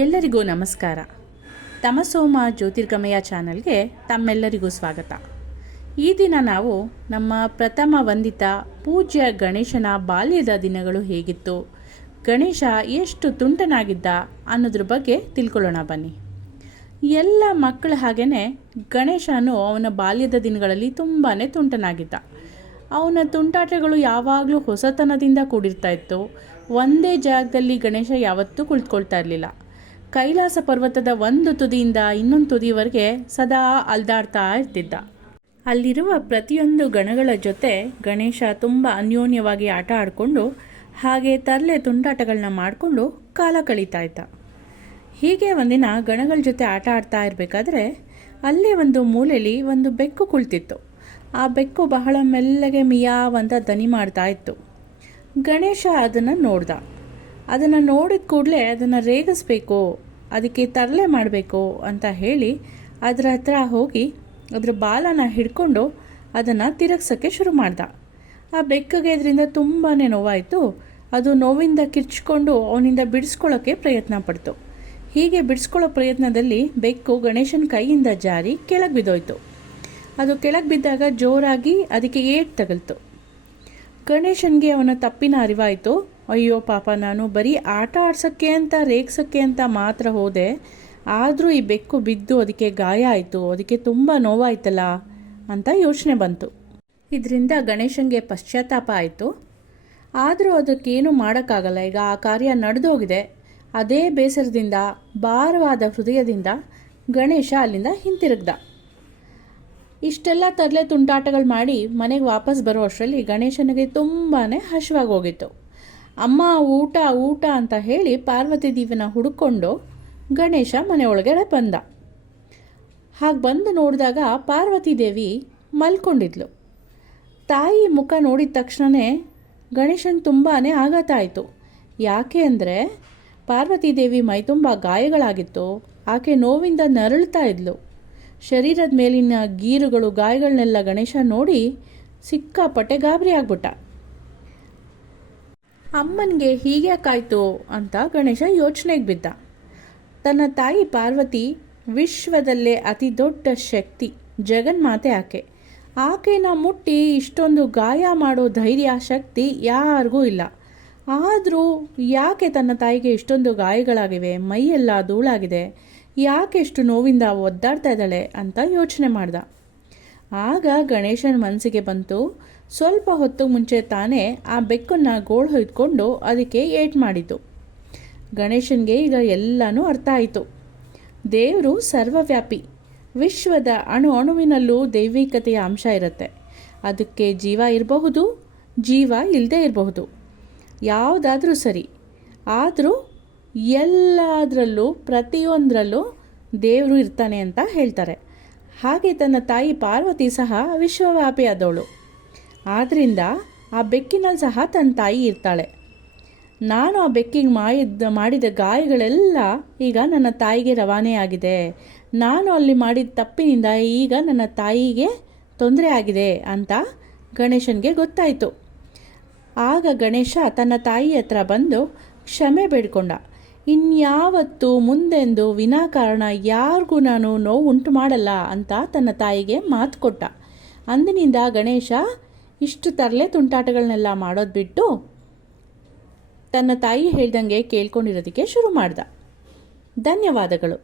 ಎಲ್ಲರಿಗೂ ನಮಸ್ಕಾರ. ತಮಸೋಮ ಜ್ಯೋತಿರ್ಗಮಯ ಚಾನಲ್ಗೆ ತಮ್ಮೆಲ್ಲರಿಗೂ ಸ್ವಾಗತ. ಈ ದಿನ ನಾವು ನಮ್ಮ ಪ್ರಥಮ ವಂದಿತ ಪೂಜ್ಯ ಗಣೇಶನ ಬಾಲ್ಯದ ದಿನಗಳು ಹೇಗಿತ್ತು, ಗಣೇಶ ಎಷ್ಟು ತುಂಟನಾಗಿದ್ದ ಅನ್ನೋದ್ರ ಬಗ್ಗೆ ತಿಳ್ಕೊಳ್ಳೋಣ ಬನ್ನಿ. ಎಲ್ಲ ಮಕ್ಕಳ ಹಾಗೇ ಗಣೇಶನು ಅವನ ಬಾಲ್ಯದ ದಿನಗಳಲ್ಲಿ ತುಂಬಾ ತುಂಟನಾಗಿದ್ದ. ಅವನ ತುಂಟಾಟಗಳು ಯಾವಾಗಲೂ ಹೊಸತನದಿಂದ ಕೂಡಿರ್ತಾ ಇತ್ತು. ಒಂದೇ ಜಾಗದಲ್ಲಿ ಗಣೇಶ ಯಾವತ್ತೂ ಕುಳಿತುಕೊಳ್ತಾ ಇರಲಿಲ್ಲ. ಕೈಲಾಸ ಪರ್ವತದ ಒಂದು ತುದಿಯಿಂದ ಇನ್ನೊಂದು ತುದಿವರೆಗೆ ಸದಾ ಅಲ್ದಾಡ್ತಾ ಇರ್ತಿದ್ದ. ಅಲ್ಲಿರುವ ಪ್ರತಿಯೊಂದು ಗಣಗಳ ಜೊತೆ ಗಣೇಶ ತುಂಬ ಅನ್ಯೋನ್ಯವಾಗಿ ಆಟ ಆಡಿಕೊಂಡು ಹಾಗೆ ತರಲೆ ತುಂಟಾಟಗಳನ್ನ ಮಾಡಿಕೊಂಡು ಕಾಲ ಕಳೀತಾ ಇದ್ದ. ಹೀಗೆ ಒಂದಿನ ಗಣಗಳ ಜೊತೆ ಆಟ ಆಡ್ತಾ ಇರಬೇಕಾದ್ರೆ ಅಲ್ಲೇ ಒಂದು ಮೂಲೆಯಲ್ಲಿ ಒಂದು ಬೆಕ್ಕು ಕುಳಿತಿತ್ತು. ಆ ಬೆಕ್ಕು ಬಹಳ ಮೆಲ್ಲಗೆ ಮಿಯಾವಂತ ದನಿ ಮಾಡ್ತಾ ಇತ್ತು. ಗಣೇಶ ಅದನ್ನು ನೋಡ್ದ. ಅದನ್ನು ನೋಡಿದ ಕೂಡಲೇ ಅದನ್ನು ರೇಗಿಸ್ಬೇಕು, ಅದಕ್ಕೆ ತರಲೆ ಮಾಡಬೇಕು ಅಂತ ಹೇಳಿ ಅದರ ಹತ್ರ ಹೋಗಿ ಅದರ ಬಾಲನ ಹಿಡ್ಕೊಂಡು ಅದನ್ನು ತಿರುಗ್ಸೋಕ್ಕೆ ಶುರು ಮಾಡ್ದ. ಆ ಬೆಕ್ಕಿಗೆ ಇದರಿಂದ ತುಂಬಾ ನೋವಾಯಿತು. ಅದು ನೋವಿಂದ ಕಿರ್ಚ್ಕೊಂಡು ಅವನಿಂದ ಬಿಡಿಸ್ಕೊಳ್ಳೋಕ್ಕೆ ಪ್ರಯತ್ನ ಪಡ್ತು. ಹೀಗೆ ಬಿಡಿಸ್ಕೊಳ್ಳೋ ಪ್ರಯತ್ನದಲ್ಲಿ ಬೆಕ್ಕು ಗಣೇಶನ ಕೈಯಿಂದ ಜಾರಿ ಕೆಳಗೆ ಬಿದ್ದೋಯ್ತು. ಅದು ಕೆಳಗೆ ಬಿದ್ದಾಗ ಜೋರಾಗಿ ಅದಕ್ಕೆ ಏಟು ತಗಲ್ತು. ಗಣೇಶನಿಗೆ ಅವನ ತಪ್ಪಿನ ಅರಿವಾಯಿತು. ಅಯ್ಯೋ ಪಾಪ, ನಾನು ಬರೀ ಆಟ ಆಡ್ಸೋಕ್ಕೆ ಅಂತ ರೇಗ್ಸೋಕ್ಕೆ ಅಂತ ಮಾತ್ರ ಹೋದೆ, ಆದರೂ ಈ ಬೆಕ್ಕು ಬಿದ್ದು ಅದಕ್ಕೆ ಗಾಯ ಆಯಿತು, ಅದಕ್ಕೆ ತುಂಬ ನೋವಾಯ್ತಲ್ಲ ಅಂತ ಯೋಚನೆ ಬಂತು. ಇದರಿಂದ ಗಣೇಶನಿಗೆ ಪಶ್ಚಾತ್ತಾಪ ಆಯಿತು. ಆದರೂ ಅದಕ್ಕೇನು ಮಾಡೋಕ್ಕಾಗಲ್ಲ. ಈಗ ಆ ಕಾರ್ಯ ನಡೆದೋಗಿದೆ. ಅದೇ ಬೇಸರದಿಂದ, ಭಾರವಾದ ಹೃದಯದಿಂದ ಗಣೇಶ ಅಲ್ಲಿಂದ ಹಿಂತಿರುಗ್ದ. ಇಷ್ಟೆಲ್ಲ ತರಲೆ ತುಂಟಾಟಗಳು ಮಾಡಿ ಮನೆಗೆ ವಾಪಸ್ ಬರೋ ಅಷ್ಟರಲ್ಲಿ ಗಣೇಶನಿಗೆ ತುಂಬಾ ಹಸಿವಾಗಿ ಹೋಗಿತ್ತು. ಅಮ್ಮ ಊಟ ಊಟ ಅಂತ ಹೇಳಿ ಪಾರ್ವತಿ ದೇವಿನ ಹುಡುಕೊಂಡು ಗಣೇಶ ಮನೆಯೊಳಗೆ ಬಂದ. ಹಾಗೆ ಬಂದು ನೋಡಿದಾಗ ಪಾರ್ವತಿ ದೇವಿ ಮಲ್ಕೊಂಡಿದ್ಲು. ತಾಯಿ ಮುಖ ನೋಡಿದ ತಕ್ಷಣವೇ ಗಣೇಶನ್ ತುಂಬಾ ಆಘಾತ ಆಯಿತು. ಯಾಕೆ ಅಂದರೆ ಪಾರ್ವತಿ ದೇವಿ ಮೈ ತುಂಬ ಗಾಯಗಳಾಗಿತ್ತು. ಆಕೆ ನೋವಿಂದ ನರಳ್ತಾ ಇದ್ಲು. ಶರೀರದ ಮೇಲಿನ ಗೀರುಗಳು, ಗಾಯಗಳನ್ನೆಲ್ಲ ಗಣೇಶ ನೋಡಿ ಸಿಕ್ಕಾಪಟ್ಟೆ ಗಾಬರಿ ಆಗ್ಬಿಟ್ಟ. ಅಮ್ಮನಿಗೆ ಹೀಗ್ಯಾಕಾಯ್ತು ಅಂತ ಗಣೇಶ ಯೋಚನೆಗೆ ಬಿದ್ದ. ತನ್ನ ತಾಯಿ ಪಾರ್ವತಿ ವಿಶ್ವದಲ್ಲೇ ಅತಿ ದೊಡ್ಡ ಶಕ್ತಿ, ಜಗನ್ಮಾತೆ ಆಕೆ. ಆಕೆನ ಮುಟ್ಟಿ ಇಷ್ಟೊಂದು ಗಾಯ ಮಾಡೋ ಧೈರ್ಯ, ಶಕ್ತಿ ಯಾರಿಗೂ ಇಲ್ಲ. ಆದರೂ ಯಾಕೆ ತನ್ನ ತಾಯಿಗೆ ಇಷ್ಟೊಂದು ಗಾಯಗಳಾಗಿವೆ, ಮೈಯೆಲ್ಲ ಧೂಳಾಗಿದೆ, ಯಾಕೆ ಎಷ್ಟು ನೋವಿಂದ ಒದ್ದಾಡ್ತಾ ಇದ್ದಾಳೆ ಅಂತ ಯೋಚನೆ ಮಾಡ್ದ. ಆಗ ಗಣೇಶನ ಮನಸ್ಸಿಗೆ ಬಂತು, ಸ್ವಲ್ಪ ಹೊತ್ತು ಮುಂಚೆ ತಾನೇ ಆ ಬೆಕ್ಕನ್ನು ಗೋಳು ಹೊಯ್ದುಕೊಂಡು ಅದಕ್ಕೆ ಏಟು ಮಾಡಿದ್ದು. ಗಣೇಶನಿಗೆ ಈಗ ಎಲ್ಲನೂ ಅರ್ಥ ಆಯಿತು. ದೇವರು ಸರ್ವವ್ಯಾಪಿ. ವಿಶ್ವದ ಅಣು ಅಣುವಿನಲ್ಲೂ ದೈವಿಕತೆಯ ಅಂಶ ಇರುತ್ತೆ. ಅದಕ್ಕೆ ಜೀವ ಇರಬಹುದು, ಜೀವ ಇಲ್ಲದೇ ಇರಬಹುದು, ಯಾವುದಾದ್ರೂ ಸರಿ. ಆದರೂ ಎಲ್ಲದರಲ್ಲೂ ಪ್ರತಿಯೊಂದರಲ್ಲೂ ದೇವರು ಇರ್ತಾನೆ ಅಂತ ಹೇಳ್ತಾರೆ. ಹಾಗೆ ತನ್ನ ತಾಯಿ ಪಾರ್ವತಿ ಸಹ ವಿಶ್ವವ್ಯಾಪಿ ಆದವಳು. ಆದ್ದರಿಂದ ಆ ಬೆಕ್ಕಿನಲ್ಲಿ ಸಹ ತನ್ನ ತಾಯಿ ಇರ್ತಾಳೆ. ನಾನು ಆ ಬೆಕ್ಕಿಗೆ ಮಾಡಿದ ಗಾಯಗಳೆಲ್ಲ ಈಗ ನನ್ನ ತಾಯಿಗೆ ರವಾನೆಯಾಗಿದೆ. ನಾನು ಅಲ್ಲಿ ಮಾಡಿದ ತಪ್ಪಿನಿಂದ ಈಗ ನನ್ನ ತಾಯಿಗೆ ತೊಂದರೆ ಆಗಿದೆ ಅಂತ ಗಣೇಶನಿಗೆ ಗೊತ್ತಾಯಿತು. ಆಗ ಗಣೇಶ ತನ್ನ ತಾಯಿ ಹತ್ರ ಬಂದು ಕ್ಷಮೆ ಬೇಡ್ಕೊಂಡ. ಇನ್ಯಾವತ್ತೂ ಮುಂದೆಂದು ವಿನಾಕಾರಣ ಯಾರಿಗೂ ನಾನು ನೋವು ಉಂಟು ಮಾಡಲ್ಲ ಅಂತ ತನ್ನ ತಾಯಿಗೆ ಮಾತು ಕೊಟ್ಟ. ಅಂದಿನಿಂದ ಗಣೇಶ ಇಷ್ಟು ತರಲೆ ತುಂಟಾಟಗಳನ್ನೆಲ್ಲ ಮಾಡೋದು ಬಿಟ್ಟು ತನ್ನ ತಾಯಿ ಹೇಳ್ದಂಗೆ ಕೇಳ್ಕೊಂಡಿರೋದಕ್ಕೆ ಶುರು ಮಾಡ್ದ. ಧನ್ಯವಾದಗಳು.